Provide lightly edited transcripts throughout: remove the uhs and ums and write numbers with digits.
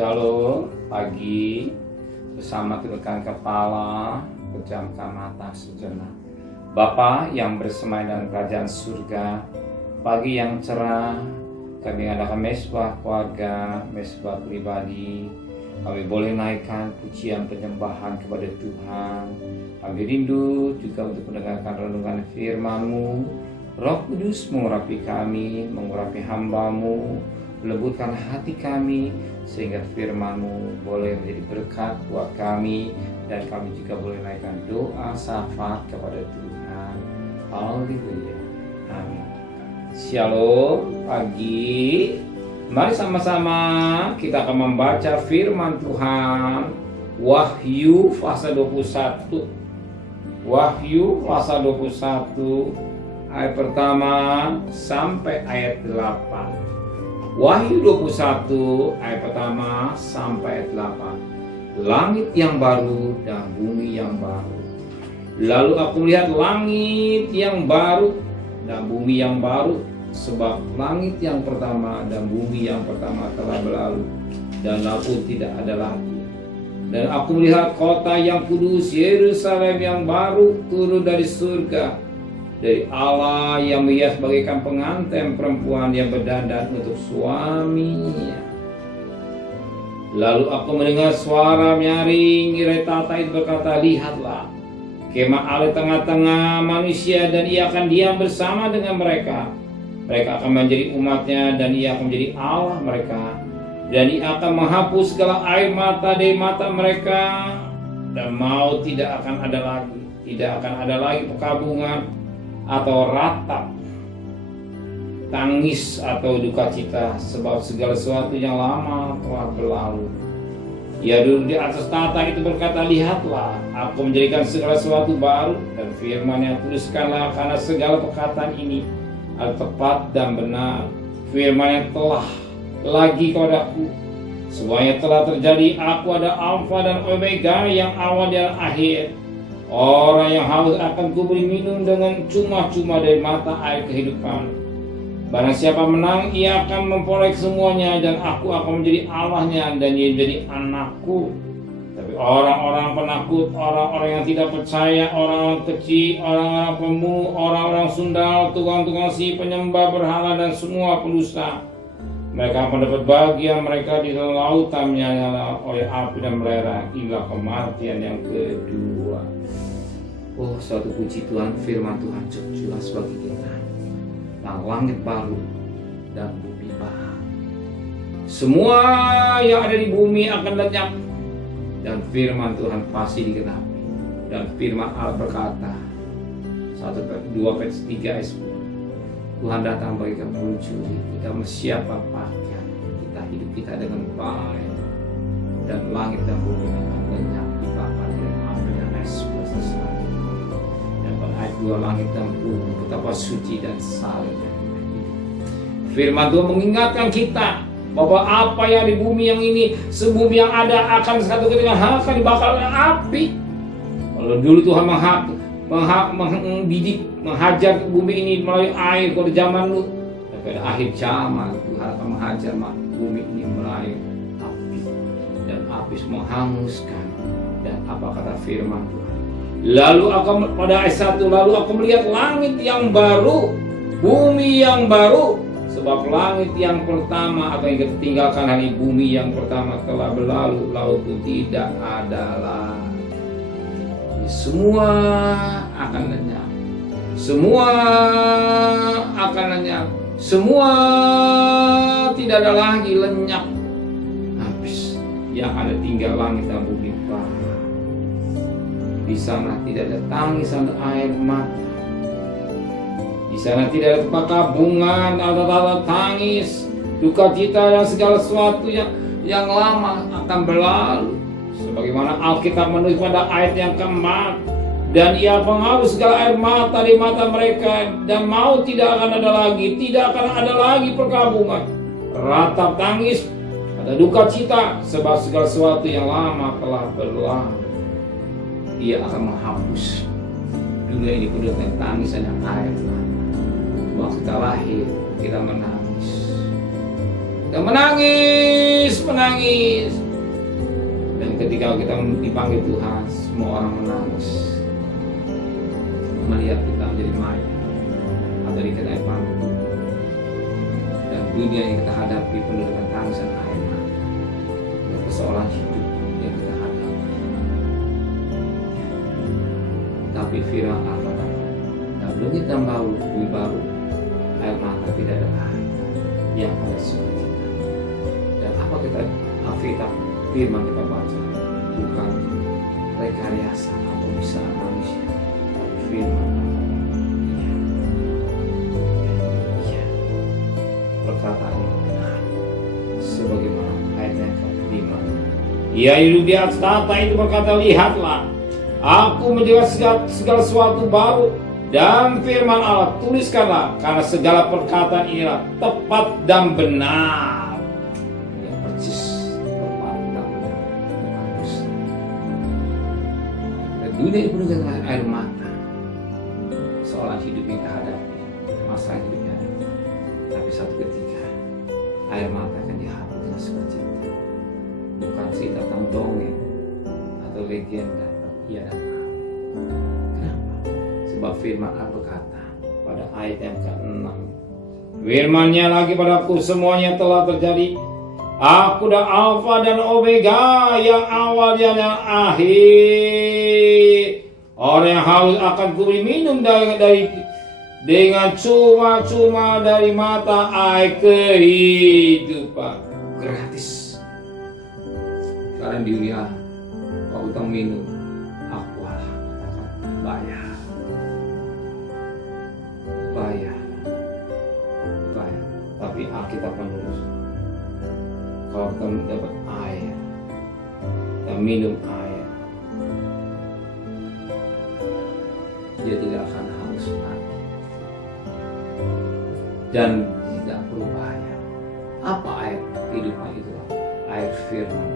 Shalom, pagi bersama tundukkan kepala, pejamkan mata sejenak. Bapa yang bersemayam dalam kerajaan surga, pagi yang cerah, kami adakan mesbah keluarga, mesbah pribadi. Kami boleh naikkan pujian penyembahan kepada Tuhan. Kami rindu juga untuk mendengarkan renungan firman-Mu. Roh Kudus mengurapi kami, mengurapi hamba-Mu, lembutkan hati kami sehingga firman-Mu boleh menjadi berkat buat kami, dan kami juga boleh naikkan doa syafaat kepada Tuhan. Haleluya. Amin. Shalom, pagi. Mari sama-sama kita akan membaca firman Tuhan. Wahyu pasal 21. Wahyu pasal 21 ayat pertama sampai ayat 8. Wahyu 21 ayat pertama sampai ayat 8. Langit yang baru dan bumi yang baru. Lalu aku melihat langit yang baru dan bumi yang baru, sebab langit yang pertama dan bumi yang pertama telah berlalu, dan laut pun tidak ada lagi. Dan aku melihat kota yang kudus, Yerusalem yang baru, turun dari surga, dari Allah, yang ia bagaikan pengantin perempuan yang berdandan untuk suaminya. Lalu aku mendengar suara nyaring tata itu berkata, lihatlah, kemah Allah tengah-tengah manusia, dan ia akan diam bersama dengan mereka. Mereka akan menjadi umatnya, dan ia akan menjadi Allah mereka. Dan ia akan menghapus segala air mata dari mata mereka, dan maut tidak akan ada lagi. Tidak akan ada lagi perkabungan atau ratap, tangis atau duka cita, sebab segala sesuatu yang lama telah berlalu. Ia duduk di atas tahta itu berkata, lihatlah, aku menjadikan segala sesuatu baru, dan firman-Nya tuliskanlah, karena segala perkataan ini adalah tepat dan benar. Firman-Nya telah lagi kepadaku, semuanya telah terjadi. Aku ada Alfa dan Omega, yang awal dan akhir. Orang yang haus akan kuberi minum dengan cuma-cuma dari mata air kehidupan. Barang siapa menang, ia akan memperoleh semuanya, dan aku akan menjadi Allahnya, dan ia menjadi anakku. Tapi orang-orang penakut, orang-orang yang tidak percaya, orang-orang kecil, orang-orang pemungut, orang-orang sundal, tukang-tukang si penyembah berhala, dan semua pendusta, mereka akan mendapat bagian mereka di dalam lautan menyala oleh api dan belerang, hingga kematian yang kedua. Oh, suatu puji Tuhan, firman Tuhan cukup jelas bagi kita. Nah, langit baru dan bumi baru. Semua yang ada di bumi akan lenyap, dan firman Tuhan pasti digenapi. Dan firman Allah berkata, 1-2 Petrus 3 ayat 10. Tuhan datang bagi kita mencuri, kita siapa pakaian kita, hidup kita dengan baik, dan langit dan bumi akan lenyap dibakar dengan api dan es selanjutnya. Dan pada ayat 2, langit dan bumi betapa suci dan saleh. Firman Tuhan mengingatkan kita bahwa apa yang di bumi yang ini, sebumi yang ada akan satu ketika akan dibakar oleh api. Kalau dulu Tuhan mendidik, menghajar bumi ini melalui air pada zaman Lut, dan pada akhir zaman Tuhan akan menghajar bumi ini melalui api, dan api menghanguskan. Dan apa kata firman Tuhan? Lalu pada ayat 1, lalu aku melihat langit yang baru, bumi yang baru, sebab langit yang pertama akan ditinggalkan, hari bumi yang pertama telah berlalu, laut pun tidak ada lagi. Semua akan lenyap. Semua akan lenyap. Semua tidak ada lagi, lenyap, habis. Yang ada tinggal langit dan bumi baru. Di sana tidak ada tangisan air mata. Di sana tidak ada perkabungan atau tangis, duka cita, dan segala sesuatu yang lama akan berlalu. Sebagaimana Alkitab menulis pada ayat yang keempat, dan ia menghapus segala air mata di mata mereka, dan maut tidak akan ada lagi, tidak akan ada lagi perkabungan, ratap, tangis, ada duka cita, sebab segala sesuatu yang lama telah berlalu. Ia akan menghapus dunia ini penuh dengan tangisan yang air mata. Waktu kita lahir, kita menangis. Kita menangis. Dan ketika kita dipanggil Tuhan, semua orang menangis melihat kita menjadi mayat atau dikenai panggil. Dan dunia yang kita hadapi penuh dengan tangisan air mata dan persoalan hidup yang kita hadapi. Tapi firman Allah katakan, dan langit dan bumi baru, air mata tidak ada air yang ada sukacita. Dan apa kita firman kita baca bukan rekayasa atau bisa manusia, tapi firman Allah. Iya. Perkataan ini benar. Sebagaimana ayat yang kelima. Ia hidup di atas tahta itu berkata, lihatlah, aku menjadikan segala sesuatu baru. Dan firman Allah, tuliskanlah, karena segala perkataan inilah tepat dan benar. Yang persis tepat dan benar. Bukan dusta. Dan dunia ini penuh dengan air mata. Seolah hidup yang kita hadapi, masalah hidupnya ada. Tapi satu ketika air mata akan dihapus dengan sukacita. Bukan cerita tentang dongeng atau legenda, tapi ia datang. Sebab firman Allah berkata pada ayat yang ke-6, firman-Nya lagi padaku, semuanya telah terjadi. Aku dan Alfa dan Omega, yang awal dan yang akhir. Orang yang haus akan kuberi minum dengan cuma-cuma dari mata air kehidupan. Gratis. Sekarang di dunia kau utang minum, aku bayar. Tapi Alkitab menulis, kalau kamu dapat air dan minum air, dia tidak akan haus lagi dan tidak perlu bayar. Apa air kehidupan itu? Air firman.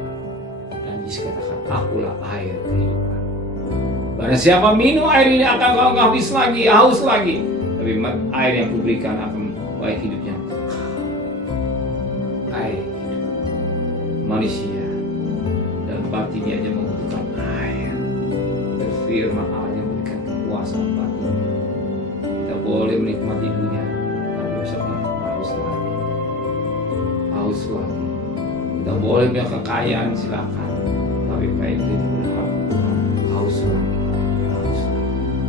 Dan Yesus katakan, akulah air kehidupan. Barang siapa minum air ini akan habis lagi, haus lagi. Tapi air yang kuberikan akan baik hidupnya. Air hidup. Manusia dan batinnya hanya membutuhkan air. Dan firman Allah yang memberikan kekuasaan batin. Kita boleh menikmati dunia, tapi besoknya haus lagi. Haus lagi. Kita boleh punya kekayaan, silakan. Tapi baik itu haus lagi.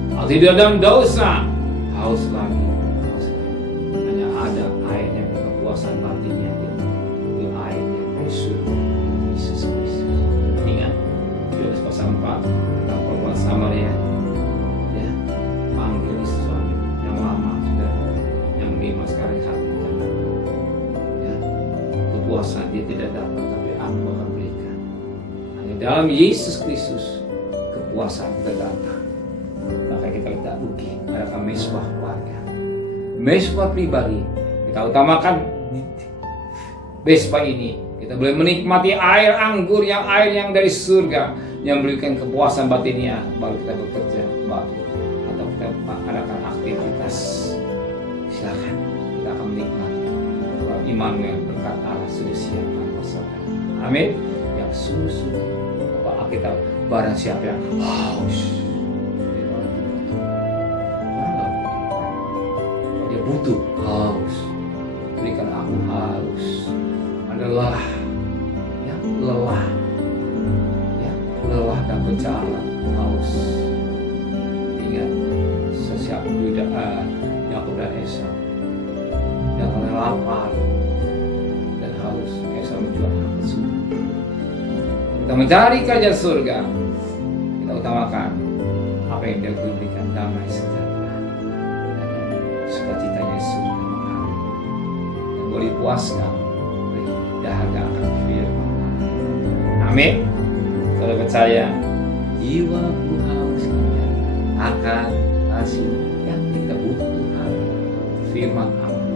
Kalau tidak dalam dosa, haus lagi. Hanya ada air yang berkekuasaan batinnya, itu air yang bersyukur Yesus Kristus. Ingat Yohanes pasal 4 tentang perempuan Samaria, ya, panggil suami yang lama sudah, yang lima sekarang hati jangan, ya, kekuasaan dia tidak dapat, tapi aku akan berikan. Hanya dalam Yesus Kristus kekuasaan kita datang. Maka kita letak bukit pada mesbah keluarga, mesbah pribadi. Kita utamakan mesbah ini. Kita boleh menikmati air anggur yang dari surga, yang memberikan kepuasan batinnya. Baru kita bekerja baru, atau kita adakan aktivitas. Silakan, kita akan menikmati bahwa Immanuel berkat Allah sudah siap saudara. Amin. Yang sungguh-sungguh, Bapak kita barang siapa yang haus, butuh, haus, berikan aku haus, adalah ya lelah, ya lelah dan berjalan, haus. Ingat sesiap Yakub dan Esau, yang lapar dan haus, Esau menjual nafsu. Kita mencari kerajaan surga, kita utamakan apa yang Dia berikan, damai sejahtera. Sukacitanya surga mengalir dan boleh puaskan oleh dahaga akan firman. Amin. Saudara percaya, jiwaku haus akan hasil yang kita butuhkan, firman Allah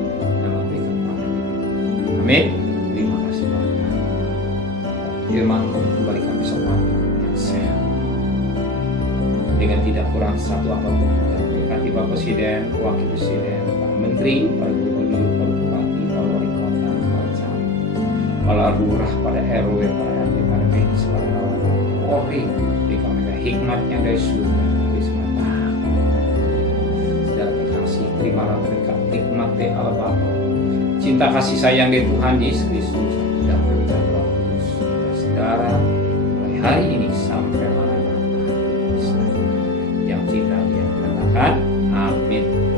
yang memberikan kepada kita. Amin. Terima kasih Bapak. Firman kembalikan besok pagi yang sehat dengan tidak kurang satu apapun. Berkati Bapak Presiden, Wakil Presiden, Para Menteri, Para Gubernur, Para Bupati, Para Wali Kota, Para Camat, kepala lurah, pada RW, pada RT, pada medis, pada Polri, berikan mereka hikmatnya dari surga. Saudara terkasih, terimalah mereka hikmat dari Allah Bapa, cinta kasih sayang dari Tuhan Yesus Kristus, dan berkat Roh Kudus. Saudara, mulai hari ini sampai malam yang cinta dia katakan amin.